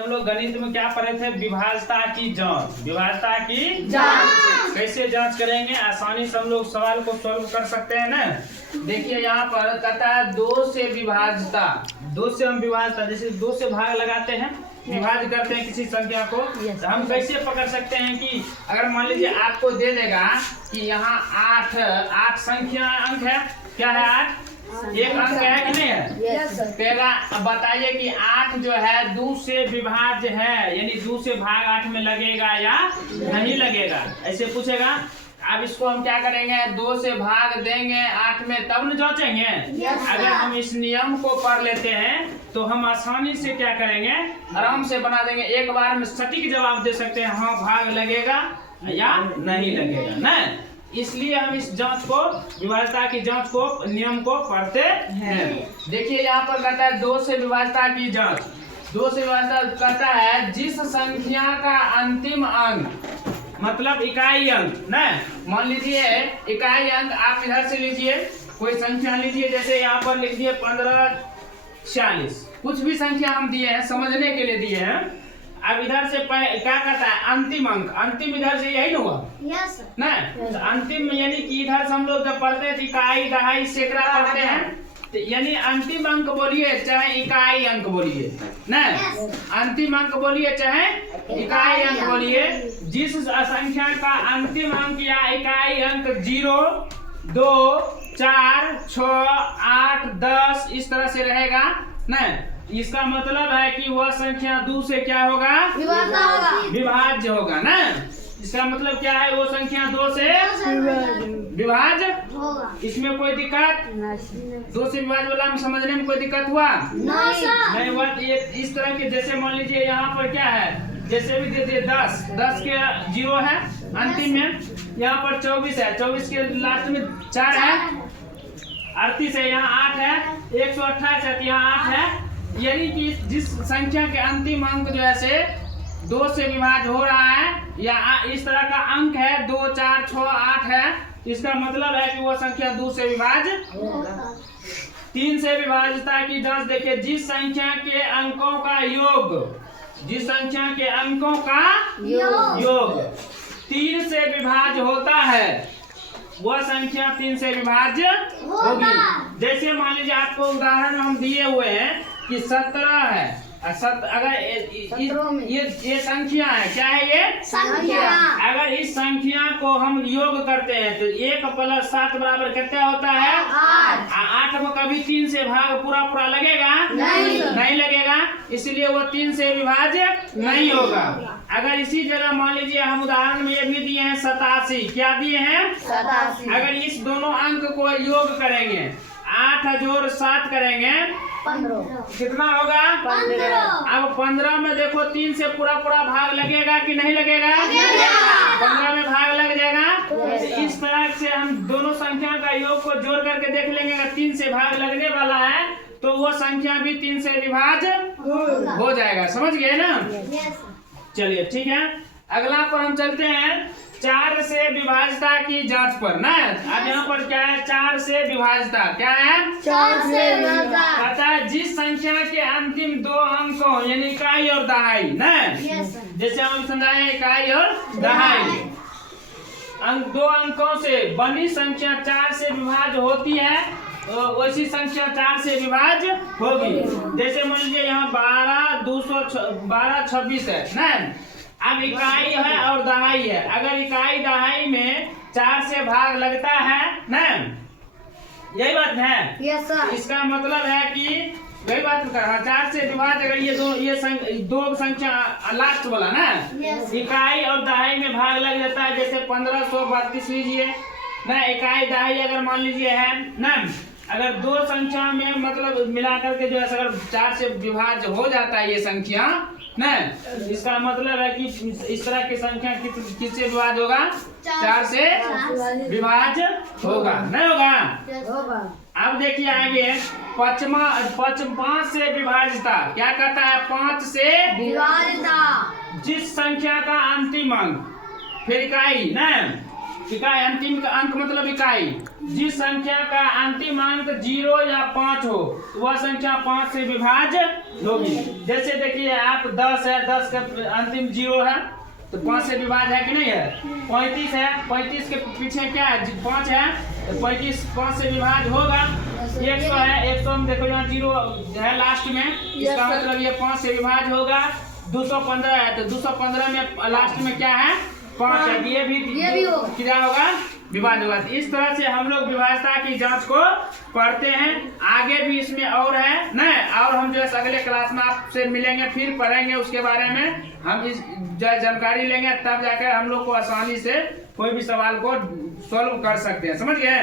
हम लोग गणित में क्या पढ़े थे? विभाज्यता की जांच। विभाज्यता की जांच कैसे जांच करेंगे? आसानी से हम लोग सवाल को सॉल्व कर सकते हैं ना। देखिए यहाँ पर कहता है 2 से विभाज्यता। 2 से हम विभाज्यता, जैसे 2 से भाग लगाते हैं, विभाज्य करते हैं किसी संख्या को, तो हम कैसे पकड़ सकते हैं कि अगर मान लीजिए आपको दे देगा कि यहाँ 8 संख्या अंक है, क्या है 8? एक अंक है कि नहीं है? पहला बताइए कि 8 जो है 2 से विभाज्य है, यानी 2 से भाग 8 में लगेगा या नहीं लगेगा, ऐसे पूछेगा। अब इसको हम क्या करेंगे? 2 से भाग देंगे 8 में, तब न जांचेंगे। अगर हम इस नियम को पढ़ लेते हैं तो हम आसानी से क्या करेंगे? आराम से बना देंगे, एक बार में सटीक जवाब दे सकते हैं, हाँ भाग लगेगा या नहीं लगेगा ना। इसलिए हम इस जांच को, विभाज्यता की जांच को, नियम को पढ़ते हैं। देखिए यहाँ पर कहता है 2 से विभाज्यता की जांच। 2 से विभाज्यता कहता है जिस संख्या का अंतिम अंक, मतलब इकाई अंक ना, मान लीजिए इकाई अंक आप इधर से लीजिए, कोई संख्या लीजिए, जैसे यहाँ पर लिख दिए 15, 46, कुछ भी संख्या हम दिए हैं, समझने के लिए दिए हैं। अब इधर से क्या कहता है? अंतिम अंक। अंतिम इधर से यही ना हुआ? यस ना। तो अंतिम यानी कि इधर से हम लोग जब पढ़ते हैं इकाई, दहाई, सैकड़ा पढ़ते हैं, तो यानी अंतिम अंक बोलिए चाहे इकाई अंक बोलिए ना, अंतिम अंक बोलिए चाहे इकाई अंक बोलिए, जिस संख्या का अंतिम अंक या इकाई अंक 0, 2, 4, 6, 8, 10 इस तरह से रहेगा ना, इसका मतलब है कि वह संख्या 2 से क्या होगा? विभाज्य होगा ना। इसका मतलब क्या है? वो संख्या 2 से विभाज्य होगा। इसमें कोई दिक्कत? 2 से विभाज्य वाला में समझने में कोई दिक्कत हुआ? नहीं हुआ। इस तरह के, जैसे मान लीजिए यहाँ पर क्या है, जैसे भी दे दिए 10 के 0 है अंतिम में, यहाँ पर 24 है, 24 के लास्ट में 4 है, 38 है, यहाँ 8 है, 128 है, यहाँ 8 है। यानी कि जिस संख्या के अंतिम अंक जो है से 2 से विभाज्य हो रहा है, या इस तरह का अंक है 2, 4, 6, 8 है, इसका मतलब है कि वो संख्या 2 से विभाज्य। 3 से विभाज्यता की जांच देखिए, जिस संख्या के अंकों का योग, जिस संख्या के अंकों का योग 3 से विभाज्य होता है, वह संख्या 3 से विभाज्य होगी। जैसे मान लीजिए आपको उदाहरण हम दिए हुए हैं कि 17 है, अगर ये संख्या है, क्या है ये संख्या? अगर इस संख्या को हम योग करते हैं तो 1 + 7 बराबर कितना होता है? 8 में कभी 3 से भाग पूरा लगेगा? नहीं लगेगा, इसलिए वो 3 से विभाज्य नहीं होगा। अगर इसी जगह मान लीजिए हम उदाहरण में ये भी दिए हैं 87, क्या दिए हैं? 87। अगर इस दोनों अंक को योग करेंगे, 8 जोड़ 7 करेंगे, 15, कितना होगा? 15। अब 15 में देखो 3 से पूरा भाग लगेगा कि नहीं लगेगा? 15 में भाग लग जाएगा। तो इस तरह से हम दोनों संख्या का योग को जोड़ करके देख लेंगे, अगर 3 से भाग लगने वाला है तो वो संख्या भी 3 से विभाज्य हो जाएगा। समझ गए ना? चलिए ठीक है, अगला पर हम चलते हैं 4 से विभाज्यता की जांच पर ना। अब यहाँ पर क्या है? 4 से विभाज्यता क्या है? 4 से विभाज्यता पता है जिस संख्या के अंतिम 2 अंकों, यानी इकाई और दहाई ना, जैसे हम समझाए इकाई और दहाई, 2 अंकों से बनी संख्या 4 से विभाज्य होती है, तो वैसी संख्या 4 से विभाज्य होगी। जैसे मान लीजिए यहाँ 12 26 है ना। अब इकाई है और दहाई है, अगर इकाई दहाई में 4 से भाग लगता है ना, यही बात है। Yes sir. इसका मतलब है कि वही बात कर, 4 से विभाज्य, अगर ये दो संख्या लास्ट वाला ना, इकाई और दहाई में भाग लग जाता है, जैसे 1532 लीजिए ना, इकाई दहाई अगर मान लीजिए है ना, अगर 2 संख्या में मतलब मिलाकर के जो है अगर 4 से विभाज्य हो जाता है ये संख्या ना, इसका मतलब है कि इस तरह की संख्या किससे विभाज्य होगा? 4 से विभाज्य होगा, नहीं होगा? अब देखिए आगे 5 से विभाज्यता क्या कहता है? 5 से विभाज्यता जिस संख्या का अंतिम अंक, फिर इकाई ना, इकाई अंतिम का अंक मतलब इकाई। जिस संख्या का अंतिम अंक 0 या 5 हो वह संख्या 5 से विभाज्य होगी। जैसे देखिए आप 10 है, 10 का अंतिम 0 है तो 5 से विभाज्य है कि नहीं है। 35 है, 35 के पीछे क्या है 5 है तो 35 5 से विभाज्य होगा। 100 है, 100 में देखो यहाँ 0 है लास्ट में, इसका मतलब ये 5 से विभाज्य होगा। 215 है तो 215 में लास्ट में क्या है 5 है, ये भी क्या होगा विभाज्य होगा। इस तरह से हम लोग विभाज्यता की जांच को पढ़ते हैं। आगे भी इसमें और है न, और हम जो है अगले क्लास में आपसे मिलेंगे, फिर पढ़ेंगे उसके बारे में। हम इस जानकारी लेंगे तब जाकर हम लोग को आसानी से कोई भी सवाल को सॉल्व कर सकते हैं। समझ गए।